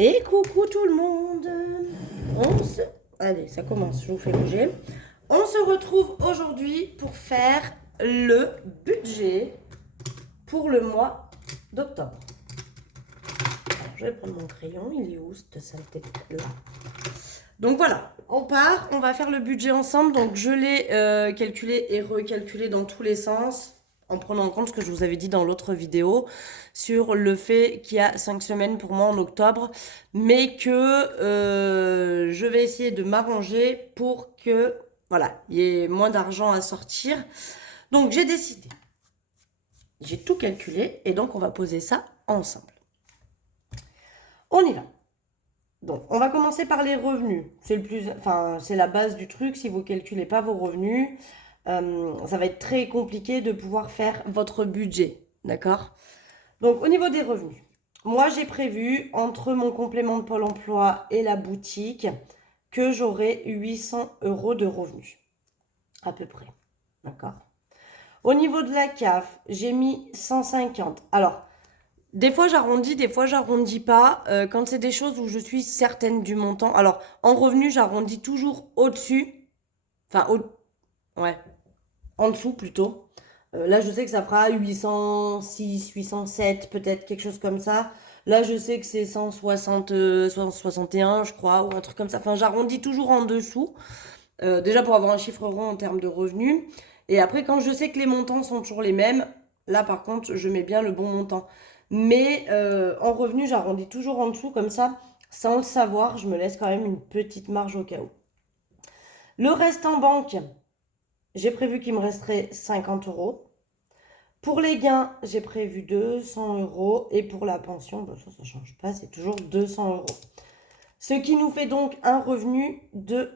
Et coucou tout le monde. On se... Allez, ça commence, je vous fais bouger. On se retrouve aujourd'hui pour faire le budget pour le mois d'octobre. Alors, je vais prendre mon crayon, il est où cette saleté là? Donc voilà, on part, on va faire le budget ensemble. Donc je l'ai calculé et recalculé dans tous les sens en prenant en compte ce que je vous avais dit dans l'autre vidéo sur le fait qu'il y a 5 semaines pour moi en octobre, mais que je vais essayer de m'arranger pour que voilà, il y ait moins d'argent à sortir. Donc j'ai décidé, j'ai tout calculé et donc on va poser ça ensemble. On y va. Donc, on va commencer par les revenus. C'est le plus, enfin, c'est la base du truc. Si vous calculez pas vos revenus, ça va être très compliqué de pouvoir faire votre budget, d'accord? Donc, au niveau des revenus, moi, j'ai prévu entre mon complément de Pôle Emploi et la boutique que j'aurai 800 euros de revenus, à peu près, d'accord? Au niveau de la CAF, j'ai mis 150. Alors, des fois j'arrondis, des fois j'arrondis pas. Quand c'est des choses où je suis certaine du montant. Alors, en revenu, j'arrondis toujours au-dessus. Enfin, ouais, en dessous plutôt. Là, je sais que ça fera 806, 807, peut-être quelque chose comme ça. Là, je sais que c'est 160, 161, je crois, ou un truc comme ça. Enfin, j'arrondis toujours en dessous. Déjà pour avoir un chiffre rond en termes de revenus. Et après, quand je sais que les montants sont toujours les mêmes, là par contre, je mets bien le bon montant. Mais en revenus, j'arrondis toujours en dessous, comme ça, sans le savoir, je me laisse quand même une petite marge au cas où. Le reste en banque, j'ai prévu qu'il me resterait 50 euros. Pour les gains, j'ai prévu 200 euros. Et pour la pension, bah ça ne change pas, c'est toujours 200 euros. Ce qui nous fait donc un revenu de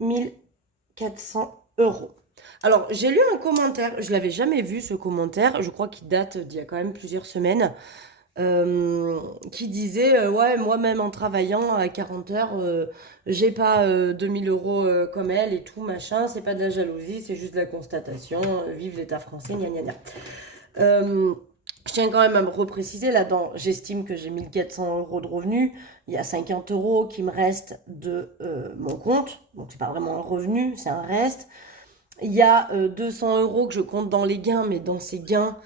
1400 euros. Alors, j'ai lu un commentaire, je l'avais jamais vu ce commentaire, je crois qu'il date d'il y a quand même plusieurs semaines, qui disait ouais, moi-même en travaillant à 40 heures, j'ai pas 2000 euros comme elle et tout, machin, c'est pas de la jalousie, c'est juste de la constatation, vive l'État français, gna gna gna. Euh, je tiens quand même à me repréciser là-dedans. J'estime que j'ai 1400 euros de revenus. Il y a 50 euros qui me restent de mon compte. Donc, c'est pas vraiment un revenu, c'est un reste. Il y a 200 euros que je compte dans les gains, mais dans ces gains,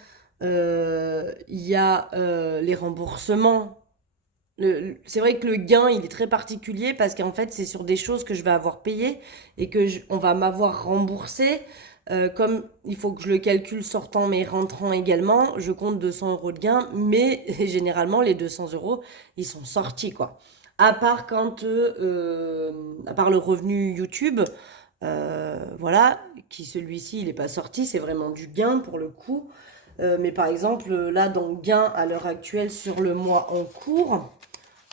il y a les remboursements. C'est vrai que le gain, il est très particulier parce qu'en fait, c'est sur des choses que je vais avoir payées et que on va m'avoir remboursé. Comme il faut que je le calcule sortant mais rentrant également, je compte 200 euros de gain, mais généralement, les 200 euros, ils sont sortis, quoi. À part le revenu YouTube, voilà, qui celui-ci, il n'est pas sorti, c'est vraiment du gain pour le coup. Mais par exemple, là, dans gain à l'heure actuelle sur le mois en cours,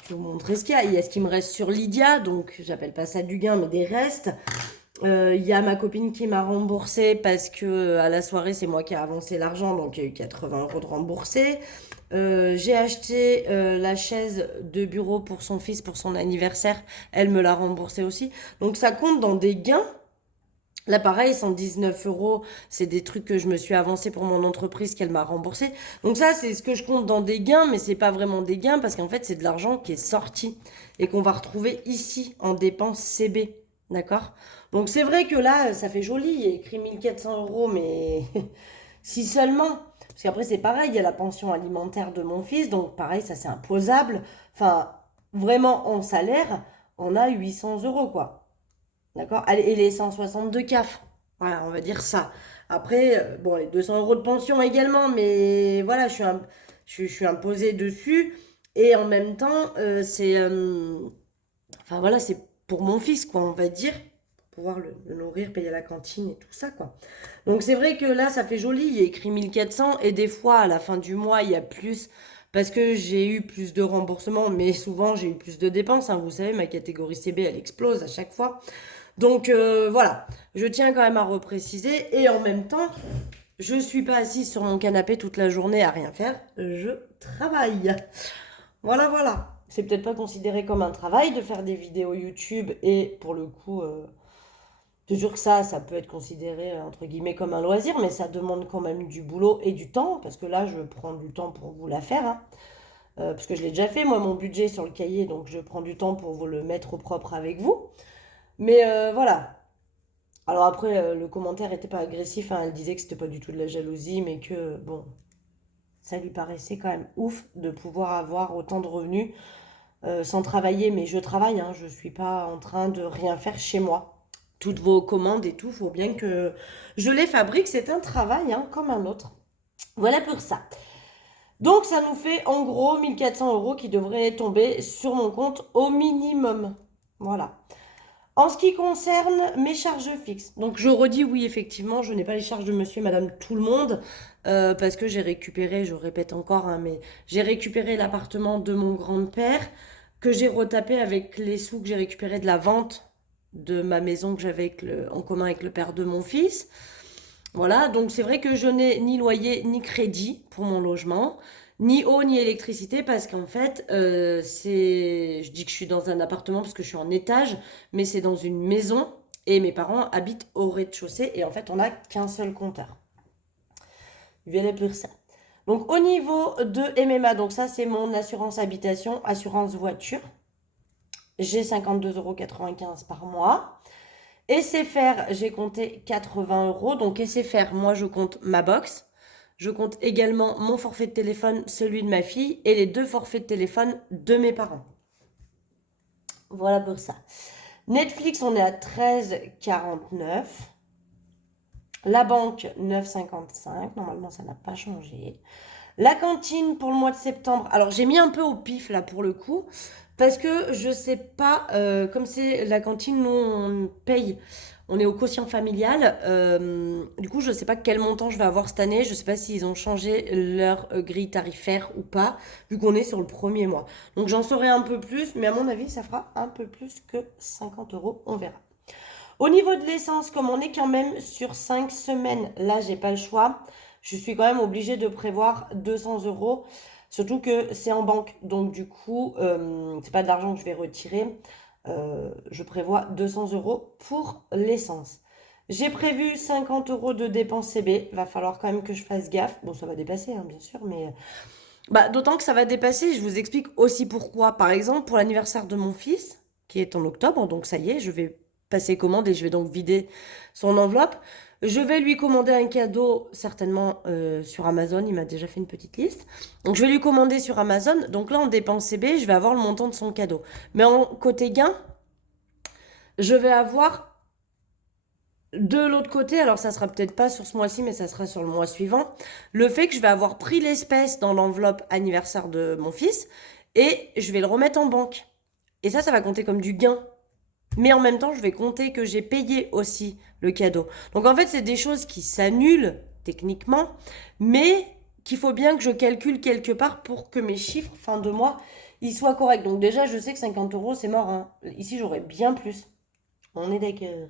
je vais vous montrer ce qu'il y a. Il y a ce qui me reste sur Lydia, donc j'appelle pas ça du gain, mais des restes. Il y a ma copine qui m'a remboursé parce que à la soirée, c'est moi qui ai avancé l'argent, donc il y a eu 80 euros de remboursé. J'ai acheté la chaise de bureau pour son fils pour son anniversaire. Elle me l'a remboursé aussi. Donc ça compte dans des gains. Là, pareil, 119 euros, c'est des trucs que je me suis avancé pour mon entreprise qu'elle m'a remboursé. Donc ça, c'est ce que je compte dans des gains, mais c'est pas vraiment des gains parce qu'en fait, c'est de l'argent qui est sorti et qu'on va retrouver ici en dépenses CB. D'accord? Donc c'est vrai que là, ça fait joli, il y a écrit 1400 euros, mais si seulement. Parce qu'après, c'est pareil, il y a la pension alimentaire de mon fils, donc pareil, ça c'est imposable. Enfin, vraiment en salaire, on a 800 euros, quoi. D'accord? Allez, et les 162 CAF. Voilà, on va dire ça. Après, bon, les 200 euros de pension également, mais voilà, je suis imposée dessus. Et en même temps, enfin voilà, c'est pour mon fils, quoi, on va dire. Pour pouvoir le nourrir, payer la cantine et tout ça, quoi. Donc c'est vrai que là, ça fait joli. Il y a écrit 1400 et des fois, à la fin du mois, il y a plus. Parce que j'ai eu plus de remboursements, mais souvent j'ai eu plus de dépenses, hein. Vous savez, ma catégorie CB, elle explose à chaque fois. Donc voilà, je tiens quand même à repréciser. Et en même temps, je ne suis pas assise sur mon canapé toute la journée à rien faire. Je travaille. Voilà, voilà. C'est peut-être pas considéré comme un travail de faire des vidéos YouTube. Et pour le coup, toujours que ça peut être considéré entre guillemets comme un loisir. Mais ça demande quand même du boulot et du temps. Parce que là, je prends du temps pour vous la faire, hein. parce que je l'ai déjà fait, moi, mon budget sur le cahier, donc je prends du temps pour vous le mettre au propre avec vous. Mais voilà. Alors après, le commentaire n'était pas agressif, hein, elle disait que c'était pas du tout de la jalousie, mais que, bon, ça lui paraissait quand même ouf de pouvoir avoir autant de revenus sans travailler. Mais je travaille, hein, je suis pas en train de rien faire chez moi. Toutes vos commandes et tout, faut bien que je les fabrique, c'est un travail, hein, comme un autre. Voilà pour ça. Donc ça nous fait en gros 1 400 € qui devraient tomber sur mon compte au minimum. Voilà. En ce qui concerne mes charges fixes, donc je redis oui, effectivement, je n'ai pas les charges de monsieur et madame tout le monde, parce que j'ai récupéré, je répète encore, hein, mais j'ai récupéré l'appartement de mon grand-père, que j'ai retapé avec les sous que j'ai récupérés de la vente de ma maison que j'avais en commun avec le père de mon fils. Voilà, donc c'est vrai que je n'ai ni loyer ni crédit pour mon logement, ni eau ni électricité parce qu'en fait, je dis que je suis dans un appartement parce que je suis en étage, mais c'est dans une maison et mes parents habitent au rez-de-chaussée et en fait, on n'a qu'un seul compteur. Voilà pour ça. Donc au niveau de MMA, donc ça c'est mon assurance habitation, assurance voiture. J'ai 52,95 € par mois. SFR, j'ai compté 80 €. Donc SFR, moi je compte ma box. Je compte également mon forfait de téléphone, celui de ma fille, et les 2 forfaits de téléphone de mes parents. Voilà pour ça. Netflix, on est à 13,49 €. La banque, 9,55 €. Normalement, ça n'a pas changé. La cantine pour le mois de septembre. Alors, j'ai mis un peu au pif là pour le coup. Parce que je sais pas, comme c'est la cantine, nous on paye, on est au quotient familial. Du coup, je sais pas quel montant je vais avoir cette année. Je sais pas s'ils ont changé leur grille tarifaire ou pas, vu qu'on est sur le premier mois. Donc j'en saurai un peu plus, mais à mon avis, ça fera un peu plus que 50 €. On verra. Au niveau de l'essence, comme on est quand même sur 5 semaines, là, j'ai pas le choix. Je suis quand même obligée de prévoir 200 €. Surtout que c'est en banque. Donc, du coup, c'est pas de l'argent que je vais retirer. Je prévois 200 € pour l'essence. J'ai prévu 50 € de dépenses CB. Va falloir quand même que je fasse gaffe. Bon, ça va dépasser, hein, bien sûr, mais bah, d'autant que ça va dépasser. Je vous explique aussi pourquoi. Par exemple, pour l'anniversaire de mon fils, qui est en octobre, donc ça y est, je vais passer commande et je vais donc vider son enveloppe. Je vais lui commander un cadeau, certainement sur Amazon. Il m'a déjà fait une petite liste. Donc, je vais lui commander sur Amazon. Donc là, en dépense CB, je vais avoir le montant de son cadeau. Mais en côté gain, je vais avoir de l'autre côté, alors ça sera peut-être pas sur ce mois-ci, mais ça sera sur le mois suivant, le fait que je vais avoir pris l'espèce dans l'enveloppe anniversaire de mon fils et je vais le remettre en banque. Et ça va compter comme du gain. Mais en même temps, je vais compter que j'ai payé aussi le cadeau. Donc en fait, c'est des choses qui s'annulent techniquement, mais qu'il faut bien que je calcule quelque part pour que mes chiffres fin de mois ils soient corrects. Donc déjà, je sais que 50 € c'est mort, hein. Ici, j'aurais bien plus. On est d'accord.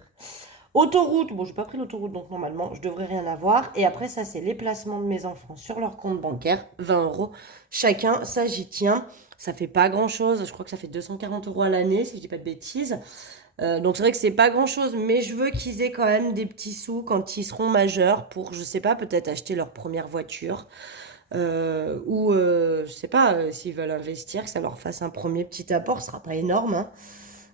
Autoroute, bon, j'ai pas pris l'autoroute, donc normalement, je devrais rien avoir. Et après, ça, c'est les placements de mes enfants sur leur compte bancaire, 20 € chacun. Ça, j'y tiens. Ça fait pas grand-chose. Je crois que ça fait 240 € à l'année, si je dis pas de bêtises. Donc c'est vrai que c'est pas grand-chose, mais je veux qu'ils aient quand même des petits sous quand ils seront majeurs pour, je sais pas, peut-être acheter leur première voiture. Ou, je sais pas, s'ils veulent investir, que ça leur fasse un premier petit apport. Ce sera pas énorme, hein.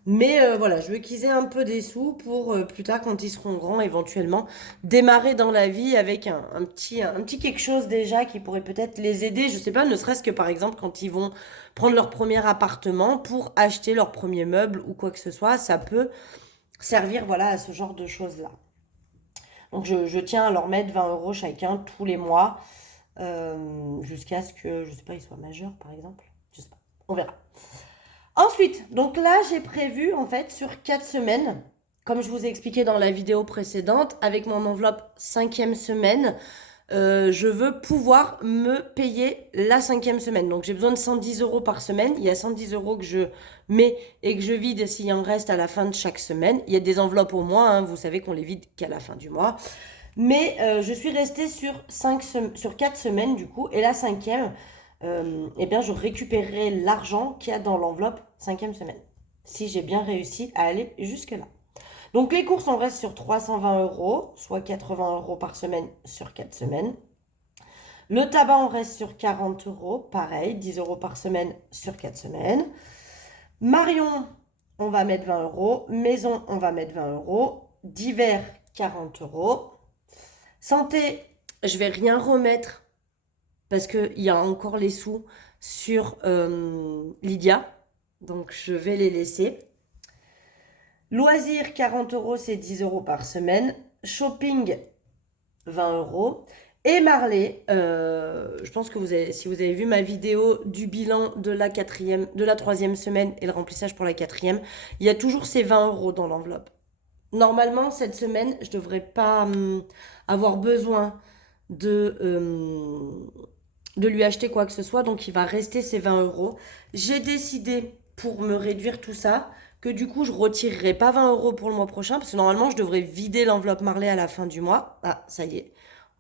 Mais voilà, je veux qu'ils aient un peu des sous pour plus tard, quand ils seront grands, éventuellement, démarrer dans la vie avec un petit quelque chose déjà qui pourrait peut-être les aider. Je sais pas, ne serait-ce que par exemple quand ils vont prendre leur premier appartement pour acheter leur premier meuble ou quoi que ce soit, ça peut servir voilà, à ce genre de choses-là. Donc je tiens à leur mettre 20 € chacun tous les mois jusqu'à ce que, je sais pas, ils soient majeurs par exemple. Je sais pas, on verra. Ensuite, donc là, j'ai prévu en fait sur 4 semaines, comme je vous ai expliqué dans la vidéo précédente, avec mon enveloppe 5e semaine, je veux pouvoir me payer la 5e semaine. Donc j'ai besoin de 110 € par semaine. Il y a 110 € que je mets et que je vide s'il en reste à la fin de chaque semaine. Il y a des enveloppes au mois, hein, vous savez qu'on les vide qu'à la fin du mois. Mais je suis restée sur 4 semaines du coup, et la 5e, eh bien, je récupérerai l'argent qu'il y a dans l'enveloppe 5e semaine. Si j'ai bien réussi à aller jusque-là. Donc, les courses, on reste sur 320 €, soit 80 € par semaine sur 4 semaines. Le tabac, on reste sur 40 euros. Pareil, 10 euros par semaine sur 4 semaines. Marion, on va mettre 20 euros. Maison, on va mettre 20 euros. Divers, 40 euros. Santé, je vais rien remettre parce qu'il y a encore les sous sur Lydia. Donc, je vais les laisser. Loisirs, 40 euros, c'est 10 euros par semaine. Shopping, 20 euros. Et Marley, je pense que si vous avez vu ma vidéo du bilan de la troisième semaine et le remplissage pour la quatrième, il y a toujours ces 20 euros dans l'enveloppe. Normalement, cette semaine, je ne devrais pas avoir besoin de lui acheter quoi que ce soit. Donc, il va rester ces 20 euros. J'ai décidé, pour me réduire tout ça, que du coup, je ne retirerai pas 20 euros pour le mois prochain. Parce que normalement, je devrais vider l'enveloppe Marley à la fin du mois. Ah, ça y est.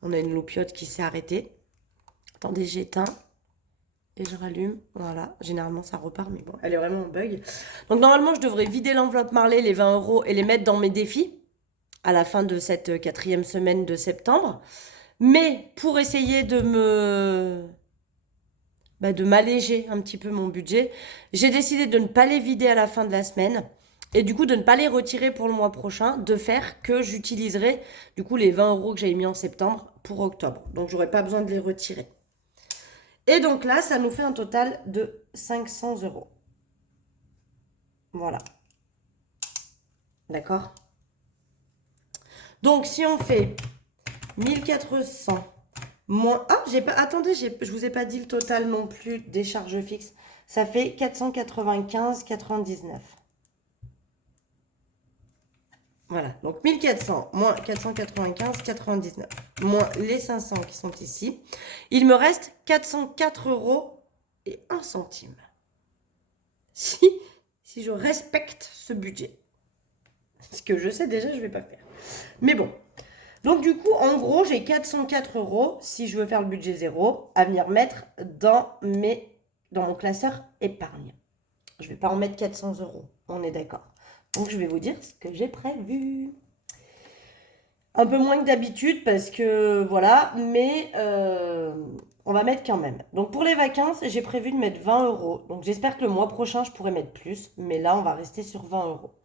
On a une loupiote qui s'est arrêtée. Attendez, j'éteins. Et je rallume. Voilà. Généralement, ça repart. Mais bon, elle est vraiment en bug. Donc, normalement, je devrais vider l'enveloppe Marley, les 20 euros, et les mettre dans mes défis à la fin de cette quatrième semaine de septembre. Mais pour essayer de m'alléger un petit peu mon budget, j'ai décidé de ne pas les vider à la fin de la semaine. Et du coup, de ne pas les retirer pour le mois prochain, de faire que j'utiliserai du coup les 20 euros que j'avais mis en septembre pour octobre. Donc, j'aurai pas besoin de les retirer. Et donc là, ça nous fait un total de 500 euros. Voilà. D'accord? Donc, si on fait 1400 moins... Ah, attendez, je vous ai pas dit le total non plus des charges fixes. Ça fait 495,99. Voilà, donc 1400 moins 495,99 moins les 500 qui sont ici. Il me reste 404 euros et 1 centime. Si je respecte ce budget. Ce que je sais déjà, je ne vais pas faire. Mais bon. Donc du coup, en gros, j'ai 404 euros, si je veux faire le budget zéro, à venir mettre dans mon classeur épargne. Je ne vais pas en mettre 400 euros, on est d'accord. Donc, je vais vous dire ce que j'ai prévu. Un peu moins que d'habitude parce que voilà, mais on va mettre quand même. Donc, pour les vacances, j'ai prévu de mettre 20 euros. Donc, j'espère que le mois prochain, je pourrai mettre plus. Mais là, on va rester sur 20 euros.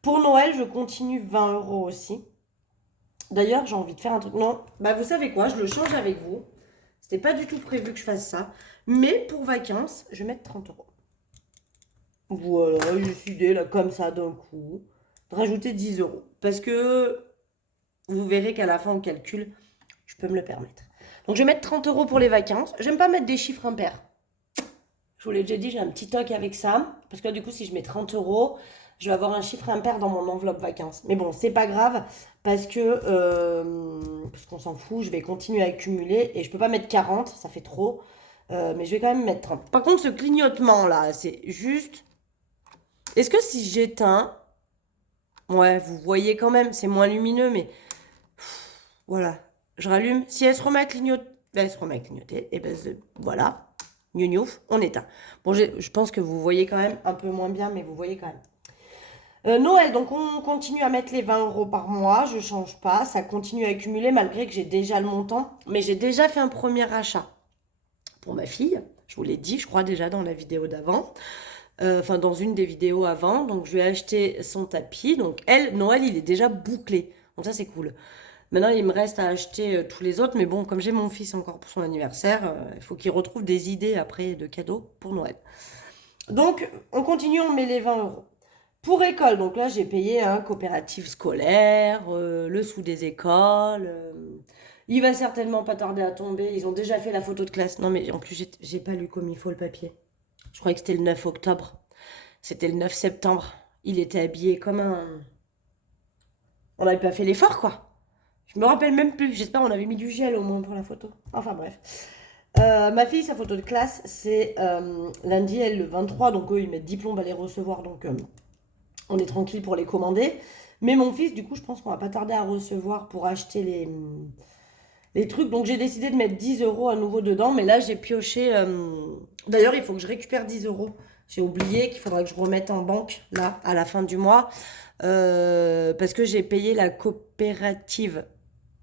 Pour Noël, je continue 20 euros aussi. D'ailleurs, j'ai envie de faire un truc. Non, bah vous savez quoi, je le change avec vous. C'était pas du tout prévu que je fasse ça. Mais pour vacances, je vais mettre 30 euros. Voilà, j'ai décidé là comme ça d'un coup de rajouter 10 euros. Parce que vous verrez qu'à la fin au calcul, je peux me le permettre. Donc je vais mettre 30 euros pour les vacances. J'aime pas mettre des chiffres impairs. Je vous l'ai déjà dit, j'ai un petit toc avec ça. Parce que là, du coup, si je mets 30 euros, je vais avoir un chiffre impair dans mon enveloppe vacances. Mais bon, c'est pas grave parce qu'on s'en fout. Je vais continuer à accumuler et je peux pas mettre 40, ça fait trop. Mais je vais quand même mettre 30. Par contre, ce clignotement là, c'est juste... Est-ce que si j'éteins... Ouais, vous voyez quand même, c'est moins lumineux, mais... Voilà, je rallume. Si elle se remet à clignoter, elle se remet à clignoter. Et ben voilà, gnougnouf, on éteint. Bon, je pense que vous voyez quand même un peu moins bien, mais vous voyez quand même. Noël, donc on continue à mettre les 20 euros par mois, je change pas, ça continue à accumuler malgré que j'ai déjà le montant, mais j'ai déjà fait un premier achat pour ma fille, je vous l'ai dit, je crois déjà dans la vidéo d'avant, enfin dans une des vidéos avant, donc je lui ai acheté son tapis, donc Noël il est déjà bouclé, donc ça c'est cool. Maintenant il me reste à acheter tous les autres, mais bon comme j'ai mon fils encore pour son anniversaire, il faut qu'il retrouve des idées après de cadeaux pour Noël. Donc on continue, on met les 20 euros. Pour école, donc là j'ai payé un coopérative scolaire, le sous des écoles. Il va certainement pas tarder à tomber. Ils ont déjà fait la photo de classe. Non mais en plus j'ai pas lu comme il faut le papier. Je croyais que c'était le 9 octobre. C'était le 9 septembre. Il était habillé comme un... On n'avait pas fait l'effort quoi. Je me rappelle même plus. J'espère qu'on avait mis du gel au moins pour la photo. Enfin bref. Ma fille, sa photo de classe, c'est lundi, elle le 23. Donc eux, ils mettent 10 plombes à les recevoir. Donc... on est tranquille pour les commander. Mais mon fils, du coup, je pense qu'on va pas tarder à recevoir pour acheter les trucs. Donc, j'ai décidé de mettre 10 euros à nouveau dedans. Mais là, j'ai pioché... D'ailleurs, il faut que je récupère 10 euros. J'ai oublié qu'il faudra que je remette en banque, là, à la fin du mois. Parce que j'ai payé la coopérative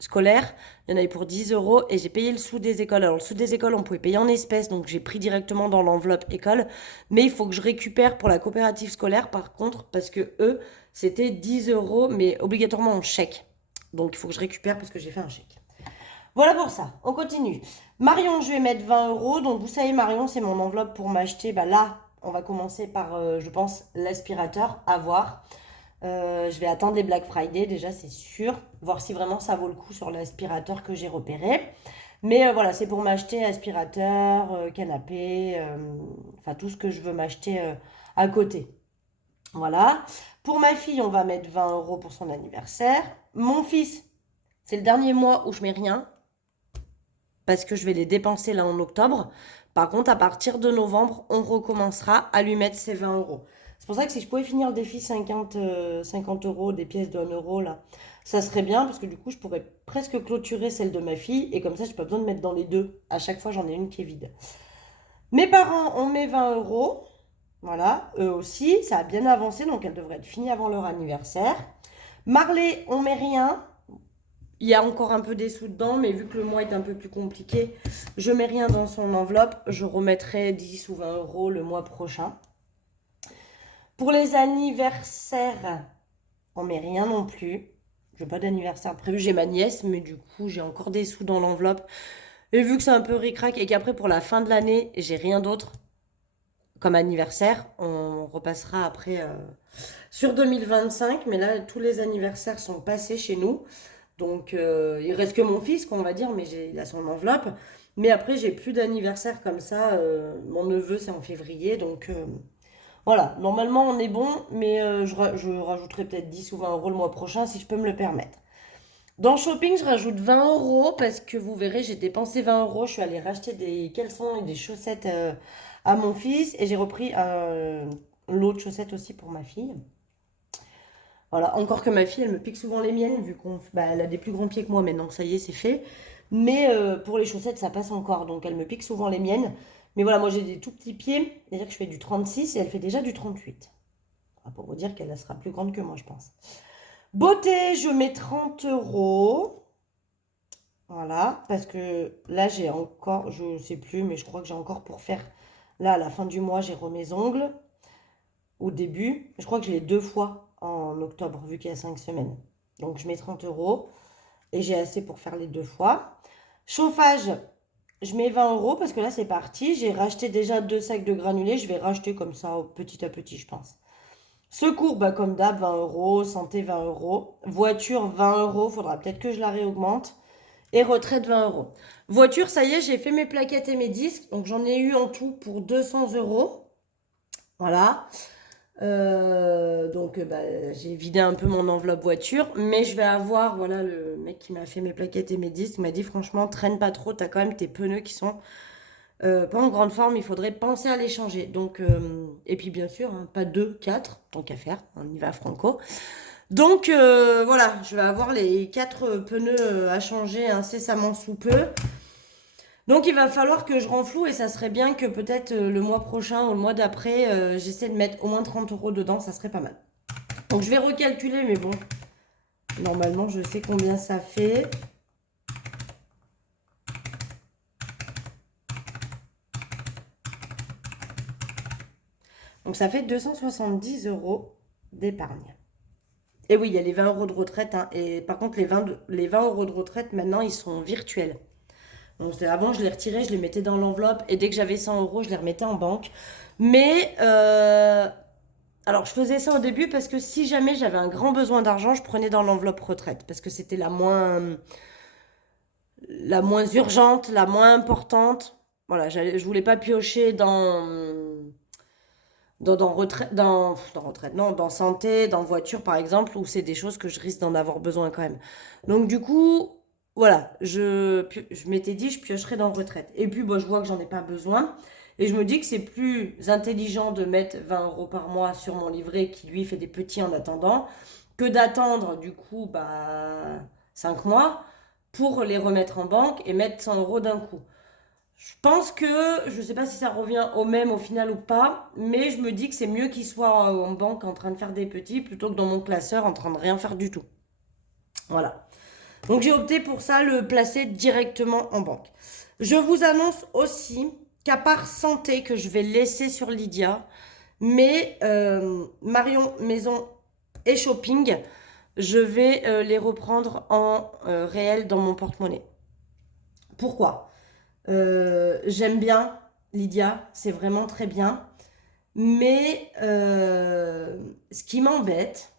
scolaire. Il y en avait pour 10 € et j'ai payé le sous des écoles. Alors, le sous des écoles, on pouvait payer en espèces, donc j'ai pris directement dans l'enveloppe école. Mais il faut que je récupère pour la coopérative scolaire, par contre, parce que eux, c'était 10 €, mais obligatoirement en chèque. Donc, il faut que je récupère parce que j'ai fait un chèque. Voilà pour ça, on continue. Marion, je vais mettre 20 €. Donc, vous savez, Marion, c'est mon enveloppe pour m'acheter. Bah, là, on va commencer par, je pense, l'aspirateur à voir. Je vais attendre les Black Friday, déjà, c'est sûr. Voir si vraiment ça vaut le coup sur l'aspirateur que j'ai repéré. Mais voilà, c'est pour m'acheter aspirateur, canapé, enfin tout ce que je veux m'acheter à côté. Voilà. Pour ma fille, on va mettre 20 € pour son anniversaire. Mon fils, c'est le dernier mois où je mets rien parce que je vais les dépenser là en octobre. Par contre, à partir de novembre, on recommencera à lui mettre ses 20 €. C'est pour ça que si je pouvais finir le défi 50 €, des pièces de 1 € là, ça serait bien parce que du coup, je pourrais presque clôturer celle de ma fille et comme ça, j'ai pas besoin de mettre dans les deux. À chaque fois, j'en ai une qui est vide. Mes parents, on met 20 €. Voilà, eux aussi, ça a bien avancé, donc elles devraient être finies avant leur anniversaire. Marley, on met rien. Il y a encore un peu des sous dedans, mais vu que le mois est un peu plus compliqué, je mets rien dans son enveloppe. Je remettrai 10 ou 20 € le mois prochain. Pour les anniversaires, on met rien non plus. Je n'ai pas d'anniversaire prévu. J'ai ma nièce, mais du coup, j'ai encore des sous dans l'enveloppe. Et vu que c'est un peu ric-rac et qu'après, pour la fin de l'année, j'ai rien d'autre comme anniversaire, on repassera après sur 2025. Mais là, tous les anniversaires sont passés chez nous. Donc, il reste que mon fils, qu'on va dire, mais il a son enveloppe. Mais après, j'ai plus d'anniversaire comme ça. Mon neveu, c'est en février. Donc, voilà. Normalement, on est bon, mais je rajouterai peut-être 10 ou 20 € le mois prochain si je peux me le permettre. Dans shopping, je rajoute 20 € parce que vous verrez, j'ai dépensé 20 €. Je suis allée racheter des caleçons et des chaussettes à mon fils. Et j'ai repris l'autre chaussette aussi pour ma fille. Voilà, encore que ma fille, elle me pique souvent les miennes, vu elle a des plus grands pieds que moi maintenant, ça y est, c'est fait. Mais pour les chaussettes, ça passe encore, donc elle me pique souvent les miennes. Mais voilà, moi j'ai des tout petits pieds, c'est-à-dire que je fais du 36 et elle fait déjà du 38. Pour vous dire qu'elle sera plus grande que moi, je pense. Beauté, je mets 30 €. Voilà, parce que là j'ai encore, je sais plus, mais je crois que j'ai encore pour faire. Là, à la fin du mois, j'ai remis mes ongles. Au début, je crois que je l'ai 2 fois en octobre, vu qu'il y a 5 semaines. Donc je mets 30 € et j'ai assez pour faire les 2 fois. Chauffage, je mets 20 € parce que là c'est parti. J'ai racheté déjà 2 sacs de granulés. Je vais racheter comme ça petit à petit, je pense. Secours, bah, comme d'hab, 20 €. Santé, 20 €. Voiture, 20 €. Faudra peut-être que je la réaugmente. Et retraite, 20 €. Voiture, ça y est, j'ai fait mes plaquettes et mes disques. Donc j'en ai eu en tout pour 200 €. Voilà. Donc j'ai vidé un peu mon enveloppe voiture, mais je vais avoir, voilà, le mec qui m'a fait mes plaquettes et mes disques m'a dit franchement traîne pas trop, t'as quand même tes pneus qui sont pas en grande forme, il faudrait penser à les changer. Donc, et puis bien sûr, hein, pas 2, 4, tant qu'à faire, on y va franco. Donc voilà, je vais avoir les 4 pneus à changer incessamment sous peu. Donc il va falloir que je renfloue et ça serait bien que peut-être le mois prochain ou le mois d'après, j'essaie de mettre au moins 30 € dedans, ça serait pas mal. Donc je vais recalculer, mais bon, normalement je sais combien ça fait. Donc ça fait 270 € d'épargne. Et oui, il y a les 20 € de retraite, hein, et par contre les 20 € de retraite maintenant ils sont virtuels. Donc, avant, je les retirais, je les mettais dans l'enveloppe et dès que j'avais 100 €, je les remettais en banque. Mais, alors, je faisais ça au début parce que si jamais j'avais un grand besoin d'argent, je prenais dans l'enveloppe retraite parce que c'était la moins urgente, la moins importante. Voilà, je voulais pas piocher dans santé, dans voiture par exemple, où c'est des choses que je risque d'en avoir besoin quand même. Donc du coup, voilà, je m'étais dit je piocherais dans retraite. Et puis bon, je vois que j'en ai pas besoin. Et je me dis que c'est plus intelligent de mettre 20 € par mois sur mon livret qui lui fait des petits en attendant, que d'attendre du coup 5 mois pour les remettre en banque et mettre 100 € d'un coup. Je pense que, je ne sais pas si ça revient au même au final ou pas, mais je me dis que c'est mieux qu'il soit en banque en train de faire des petits plutôt que dans mon classeur en train de rien faire du tout. Voilà. Donc j'ai opté pour ça, le placer directement en banque. Je vous annonce aussi qu'à part santé que je vais laisser sur Lydia, mais Marion Maison et Shopping, je vais les reprendre en réel dans mon porte-monnaie. Pourquoi? J'aime bien Lydia, c'est vraiment très bien. Mais ce qui m'embête,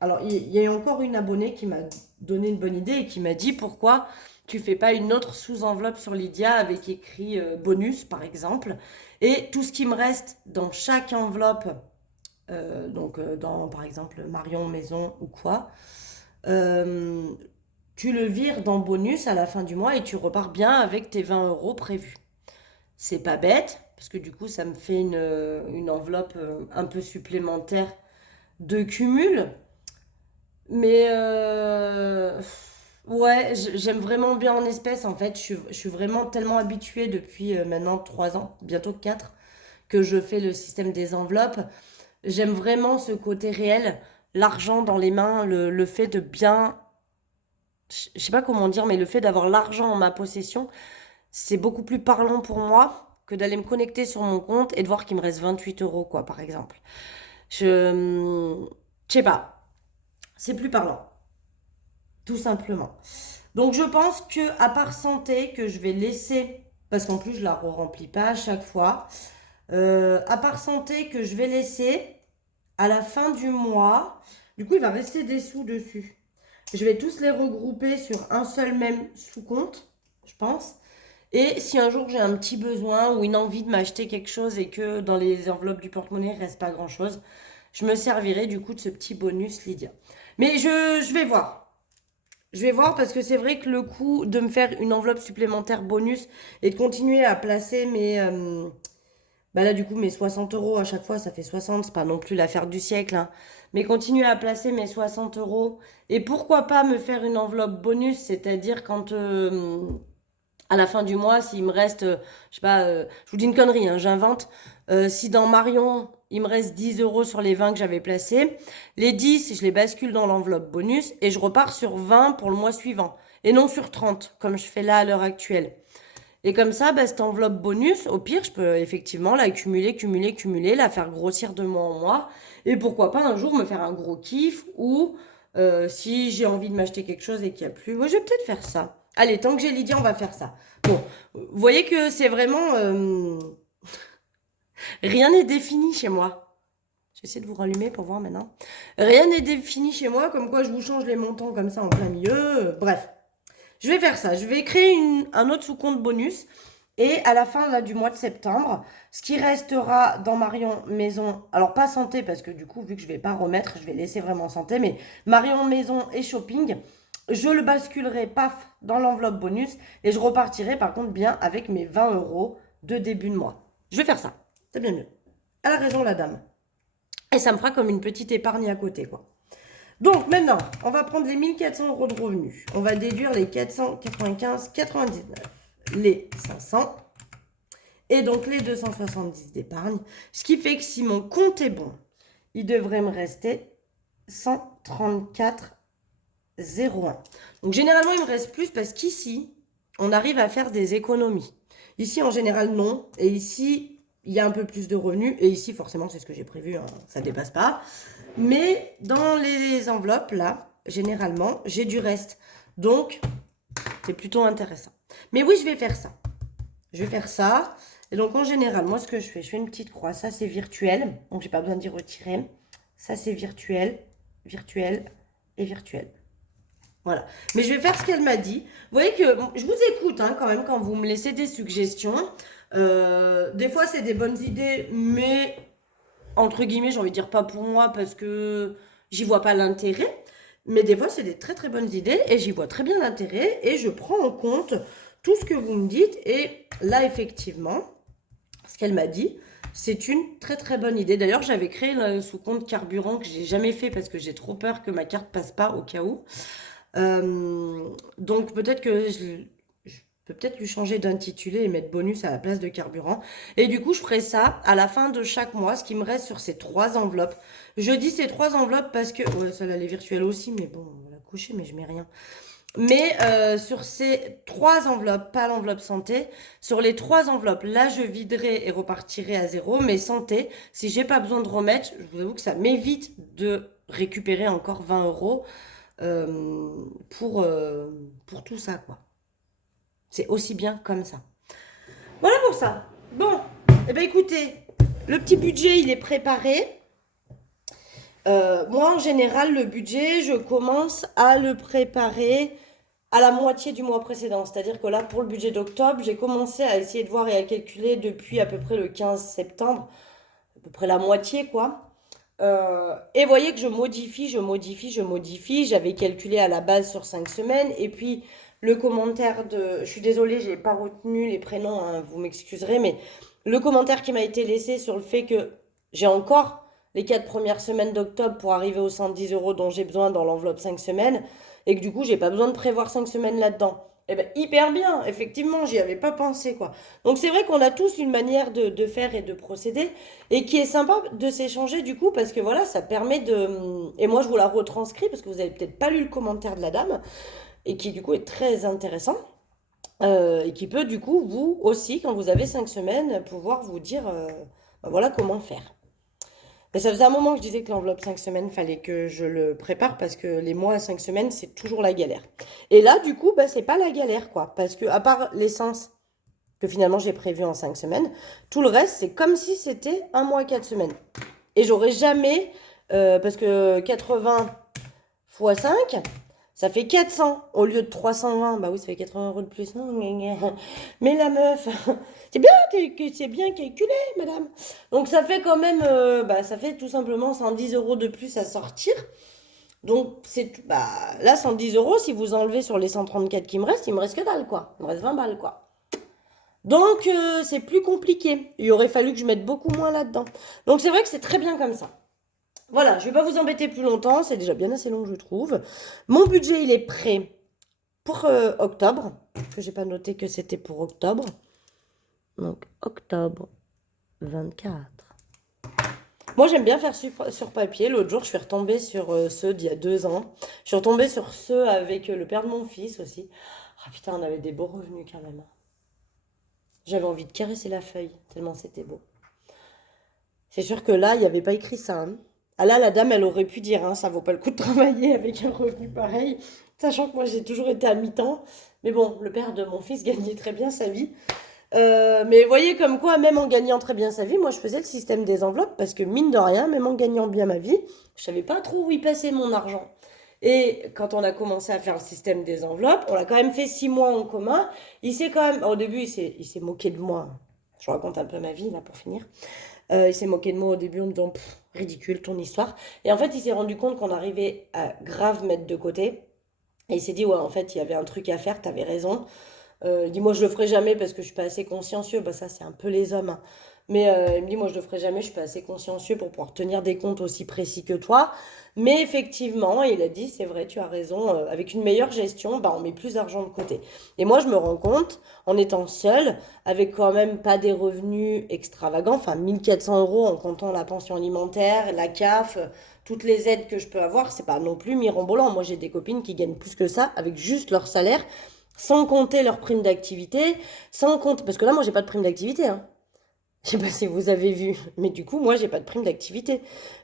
alors il y a eu encore une abonnée qui m'a donné une bonne idée et qui m'a dit pourquoi tu fais pas une autre sous-enveloppe sur Lydia avec écrit bonus par exemple. Et tout ce qui me reste dans chaque enveloppe, dans par exemple Marion, Maison ou quoi, euh, tu le vires dans bonus à la fin du mois et tu repars bien avec tes 20 euros prévus. C'est pas bête, parce que du coup, ça me fait une enveloppe un peu supplémentaire de cumul. Mais ouais, j'aime vraiment bien en espèces. En fait, je suis vraiment tellement habituée depuis maintenant 3 ans, bientôt 4, que je fais le système des enveloppes. J'aime vraiment ce côté réel, l'argent dans les mains, le fait de bien... Je sais pas comment dire, mais le fait d'avoir l'argent en ma possession, c'est beaucoup plus parlant pour moi que d'aller me connecter sur mon compte et de voir qu'il me reste 28 euros, quoi, par exemple. Je sais pas, c'est plus parlant, tout simplement. Donc je pense que à part santé, que je vais laisser, parce qu'en plus je la re-remplis pas à chaque fois, à part santé que je vais laisser à la fin du mois, du coup il va rester des sous dessus. Je vais tous les regrouper sur un seul même sous-compte, je pense. Et si un jour j'ai un petit besoin ou une envie de m'acheter quelque chose et que dans les enveloppes du porte-monnaie il reste pas grand-chose, je me servirai du coup de ce petit bonus Lydia. Mais je vais voir. Je vais voir parce que c'est vrai que le coup de me faire une enveloppe supplémentaire bonus et de continuer à placer mes... bah là du coup mes 60 euros à chaque fois ça fait 60, c'est pas non plus l'affaire du siècle. Hein. Mais continuer à placer mes 60 euros et pourquoi pas me faire une enveloppe bonus, c'est-à-dire quand... à la fin du mois, s'il me reste, je sais pas, je vous dis une connerie, hein, j'invente. Si dans Marion, il me reste 10 euros sur les 20 que j'avais placés, les 10, je les bascule dans l'enveloppe bonus et je repars sur 20 pour le mois suivant. Et non sur 30, comme je fais là à l'heure actuelle. Et comme ça, bah, cette enveloppe bonus, au pire, je peux effectivement la cumuler, la faire grossir de mois en mois. Et pourquoi pas un jour me faire un gros kiff ou si j'ai envie de m'acheter quelque chose et qu'il n'y a plus, moi je vais peut-être faire ça. Allez, tant que j'ai Lydia, on va faire ça. Bon, vous voyez que c'est vraiment... rien n'est défini chez moi. J'essaie de vous rallumer pour voir maintenant. Rien n'est défini chez moi, comme quoi je vous change les montants comme ça en plein milieu. Bref. Je vais faire ça. Je vais créer un autre sous-compte bonus. Et à la fin là, du mois de septembre, ce qui restera dans Marion Maison, alors pas santé, parce que du coup, vu que je ne vais pas remettre, je vais laisser vraiment santé, mais Marion Maison et Shopping, je le basculerai, paf, dans l'enveloppe bonus. Et je repartirai par contre bien avec mes 20 euros de début de mois. Je vais faire ça. C'est bien mieux. Elle a raison, la dame. Et ça me fera comme une petite épargne à côté, quoi. Donc maintenant, on va prendre les 1400 euros de revenus. On va déduire les 495,99, les 500 et donc les 270 d'épargne. Ce qui fait que si mon compte est bon, il devrait me rester 134,01. Donc généralement, il me reste plus parce qu'ici, on arrive à faire des économies. Ici, en général, non. Et ici, il y a un peu plus de revenus. Et ici, forcément, c'est ce que j'ai prévu, hein, ça ne dépasse pas. Mais dans les enveloppes, là, généralement, j'ai du reste. Donc, c'est plutôt intéressant. Mais oui, je vais faire ça. Je vais faire ça. Et donc, en général, moi, ce que je fais une petite croix. Ça, c'est virtuel. Donc, j'ai pas besoin d'y retirer. Ça, c'est virtuel, virtuel et virtuel. Voilà. Mais je vais faire ce qu'elle m'a dit. Vous voyez que bon, je vous écoute hein, quand même quand vous me laissez des suggestions. Des fois, c'est des bonnes idées, mais entre guillemets, j'ai envie de dire pas pour moi parce que j'y vois pas l'intérêt. Mais des fois, c'est des très très bonnes idées et j'y vois très bien l'intérêt et je prends en compte tout ce que vous me dites. Et là, effectivement, ce qu'elle m'a dit, c'est une très très bonne idée. D'ailleurs, j'avais créé le sous-compte carburant que j'ai jamais fait parce que j'ai trop peur que ma carte passe pas au cas où. Donc peut-être que je peux peut-être lui changer d'intitulé et mettre bonus à la place de carburant. Et du coup, je ferai ça à la fin de chaque mois, ce qui me reste sur ces 3 enveloppes. Je dis ces 3 enveloppes parce que... Ouais, celle-là, elle est virtuelle aussi, mais bon, on va la coucher, mais je mets rien. Mais sur ces 3 enveloppes, pas l'enveloppe santé, sur les 3 enveloppes, là je viderai et repartirai à zéro. Mais santé, si j'ai pas besoin de remettre, je vous avoue que ça m'évite de récupérer encore 20 euros euh, pour tout ça, quoi. C'est aussi bien comme ça. Voilà pour ça. Bon, eh ben écoutez, le petit budget il est préparé. Moi en général, le budget, je commence à le préparer à la moitié du mois précédent. C'est-à-dire que là, pour le budget d'octobre, j'ai commencé à essayer de voir et à calculer depuis à peu près le 15 septembre, à peu près la moitié, quoi. Et voyez que je modifie, je modifie, je modifie. J'avais calculé à la base sur 5 semaines. Et puis, le commentaire de... Je suis désolée, j'ai pas retenu les prénoms, hein, vous m'excuserez, mais le commentaire qui m'a été laissé sur le fait que j'ai encore les 4 premières semaines d'octobre pour arriver aux 110 euros dont j'ai besoin dans l'enveloppe 5 semaines, et que du coup, j'ai pas besoin de prévoir 5 semaines là-dedans. Eh ben, hyper bien, effectivement, j'y avais pas pensé, quoi. Donc, c'est vrai qu'on a tous une manière de faire et de procéder, et qui est sympa de s'échanger, du coup, parce que voilà, ça permet de... Et moi, je vous la retranscris, parce que vous avez peut-être pas lu le commentaire de la dame, et qui, du coup, est très intéressant, et qui peut, du coup, vous aussi, quand vous avez 5 semaines, pouvoir vous dire, ben voilà comment faire. Mais ça faisait un moment que je disais que l'enveloppe 5 semaines, fallait que je le prépare parce que les mois à 5 semaines, c'est toujours la galère. Et là, du coup, bah, c'est pas la galère, quoi. Parce que, à part l'essence que finalement j'ai prévu en 5 semaines, tout le reste, c'est comme si c'était un mois à 4 semaines. Et j'aurais jamais, parce que 80 fois 5, ça fait 400 au lieu de 320. Bah oui, ça fait 80 euros de plus. Non, mais la meuf, c'est bien, c'est bien calculé, madame. Donc ça fait quand même, bah, ça fait tout simplement 110 euros de plus à sortir. Donc c'est, bah, là, 110 euros, si vous enlevez sur les 134 qui me restent, il me reste que dalle, quoi. Il me reste 20 balles, quoi. Donc c'est plus compliqué. Il aurait fallu que je mette beaucoup moins là-dedans. Donc c'est vrai que c'est très bien comme ça. Voilà, je vais pas vous embêter plus longtemps, c'est déjà bien assez long, je trouve. Mon budget, il est prêt pour octobre, que j'ai pas noté que c'était pour octobre. Donc, octobre 24. Moi, j'aime bien faire sur papier. L'autre jour, je suis retombée sur ceux d'il y a 2 ans. Je suis retombée sur ceux avec le père de mon fils aussi. Ah putain, on avait des beaux revenus quand même. J'avais envie de caresser la feuille, tellement c'était beau. C'est sûr que là, il n'y avait pas écrit ça, hein. Ah là, la dame, elle aurait pu dire, hein, ça vaut pas le coup de travailler avec un revenu pareil, sachant que moi, j'ai toujours été à mi-temps. Mais bon, le père de mon fils gagnait très bien sa vie. Mais vous voyez comme quoi, même en gagnant très bien sa vie, moi, je faisais le système des enveloppes parce que mine de rien, même en gagnant bien ma vie, je savais pas trop où y passer mon argent. Et quand on a commencé à faire le système des enveloppes, on l'a quand même fait 6 mois en commun. Il s'est quand même, au début, il s'est moqué de moi. Je raconte un peu ma vie là pour finir. Il s'est moqué de moi au début en me disant ridicule ton histoire. Et en fait, il s'est rendu compte qu'on arrivait à grave mettre de côté. Et il s'est dit, ouais, en fait, il y avait un truc à faire, t'avais raison. Il dit, moi, je le ferai jamais parce que je suis pas assez consciencieux. Bah, ça, c'est un peu les hommes, hein. Mais il me dit, moi, je le ferai jamais, je suis pas assez consciencieux pour pouvoir tenir des comptes aussi précis que toi. Mais effectivement, il a dit, c'est vrai, tu as raison, avec une meilleure gestion, bah, on met plus d'argent de côté. Et moi, je me rends compte, en étant seule, avec quand même pas des revenus extravagants, enfin 1400 euros en comptant la pension alimentaire, la CAF, toutes les aides que je peux avoir, c'est pas non plus mirobolant. Moi, j'ai des copines qui gagnent plus que ça avec juste leur salaire, sans compter leur prime d'activité, sans compter... Parce que là, moi, j'ai pas de prime d'activité, hein. Je sais pas si vous avez vu, mais du coup, moi, j'ai pas de prime d'activité.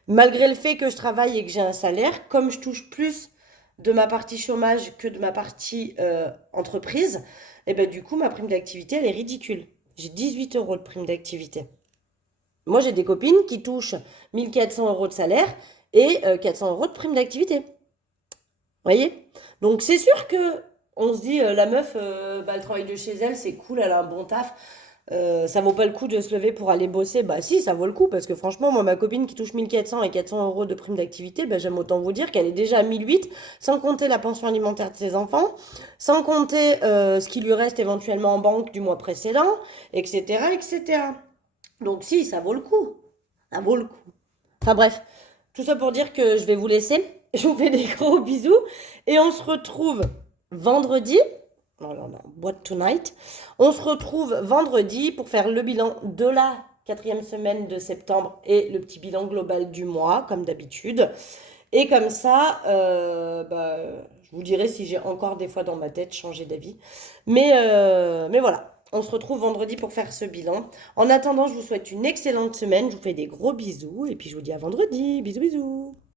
Malgré le fait que je travaille et que j'ai un salaire, comme je touche plus de ma partie chômage que de ma partie entreprise, et ben du coup, ma prime d'activité, elle est ridicule. J'ai 18 euros de prime d'activité. Moi, j'ai des copines qui touchent 1400 euros de salaire et 400 euros de prime d'activité. Vous voyez? Donc, c'est sûr que on se dit, la meuf, bah, elle travaille de chez elle, c'est cool, elle a un bon taf. Ça vaut pas le coup de se lever pour aller bosser. Bah si, ça vaut le coup, parce que franchement, moi, ma copine qui touche 1400 et 400 euros de prime d'activité, bah, j'aime autant vous dire qu'elle est déjà à 1008, sans compter la pension alimentaire de ses enfants, sans compter ce qui lui reste éventuellement en banque du mois précédent, etc., etc. Donc si, ça vaut le coup. Ça vaut le coup. Enfin bref, tout ça pour dire que je vais vous laisser. Je vous fais des gros bisous. Et on se retrouve vendredi. Non, non, non, boîte tonight. On se retrouve vendredi pour faire le bilan de la 4e semaine de septembre et le petit bilan global du mois, comme d'habitude. Et comme ça, je vous dirai si j'ai encore des fois dans ma tête changé d'avis. Mais voilà, on se retrouve vendredi pour faire ce bilan. En attendant, je vous souhaite une excellente semaine. Je vous fais des gros bisous et puis je vous dis à vendredi. Bisous, bisous.